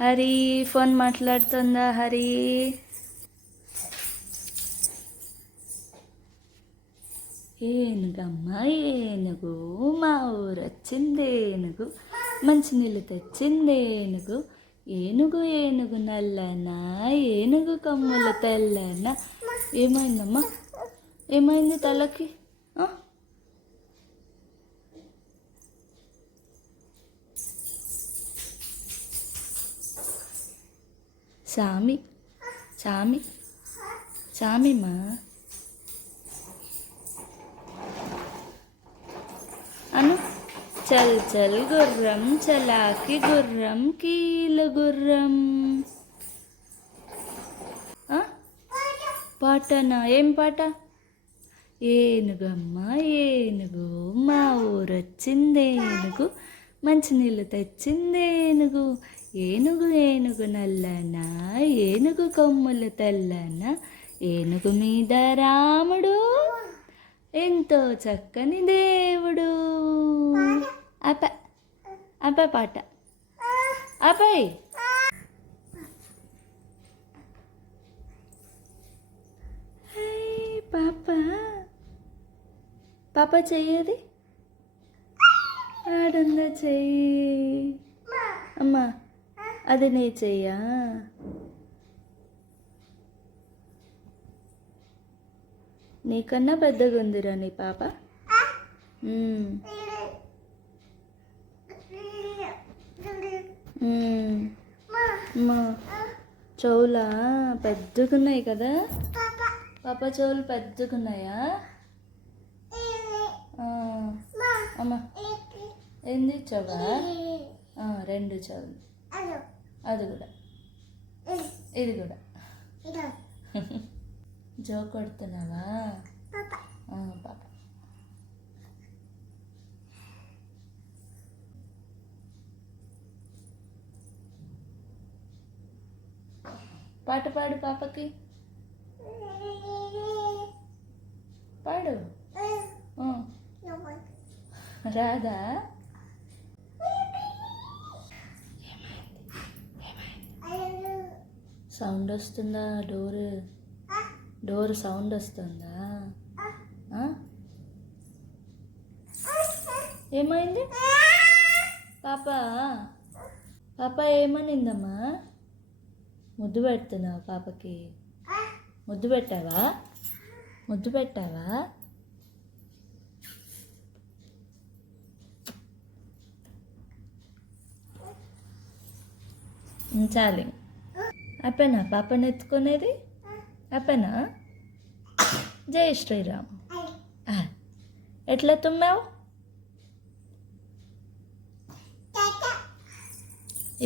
Hari phone మాట్లాడుతుందా హరి? ఏనుగమ్మ ఏనుగు మా ఊరు వచ్చింది ఏనుగు, మంచినీళ్ళు తెచ్చింది ఏనుగు. ఏనుగు ఏనుగు నల్లనా, ఏనుగు కొమ్ములు తెల్లనా. ఏమైందమ్మా? ఏమైంది తలకి? సామి సామి సామిమా అను. చల్ చల్ గుర్రం చలాకి గుర్రం కీలు గుర్రం. పాటనా? ఏం పాట? ఏనుగమ్మ ఏనుగు మా ఊరొచ్చింది ఏనుగు, మంచినీళ్ళు తెచ్చింది ఏనుగు. ఏనుగు ఏనుగు నల్లనా, ఏనుగు కొమ్ములు తెల్లనా. ఏనుగు మీద రాముడు ఎంతో చక్కని దేవుడు. అప అప పాట అపై. పాప పాప చెయ్యది ఆడుందా? చెయ్యి అమ్మా, అది నీ చెయ్యా? నీకన్నా పెద్దగా ఉందిరా నీ పాప. అమ్మా, చెవులా పెద్దగున్నాయి కదా పాప? చెవులు పెద్దగున్నాయా? అమ్మా, ఏంది చెవా? రెండు చెవులు. అది కూడా, ఇది కూడా. జో కొడుతున్నావా పాప? పాట పాడు పాపకి, పాడు. రాదా? సౌండ్ వస్తుందా? డోర్ సౌండ్ వస్తుందా? ఏమైంది పాప? పాప ఏమనిందమ్మా? ముద్దు పెడుతున్నావా పాపకి? ముద్దు పెట్టావా? ముద్దు పెట్టావా? చాలి. అప్పనా పాపను ఎత్తుకునేది? అప్పనా? జై శ్రీరామ్. ఎట్లా తుమ్మావు?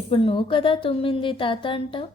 ఇప్పుడు నువ్వు కదా తుమ్మింది తాత అంటావు.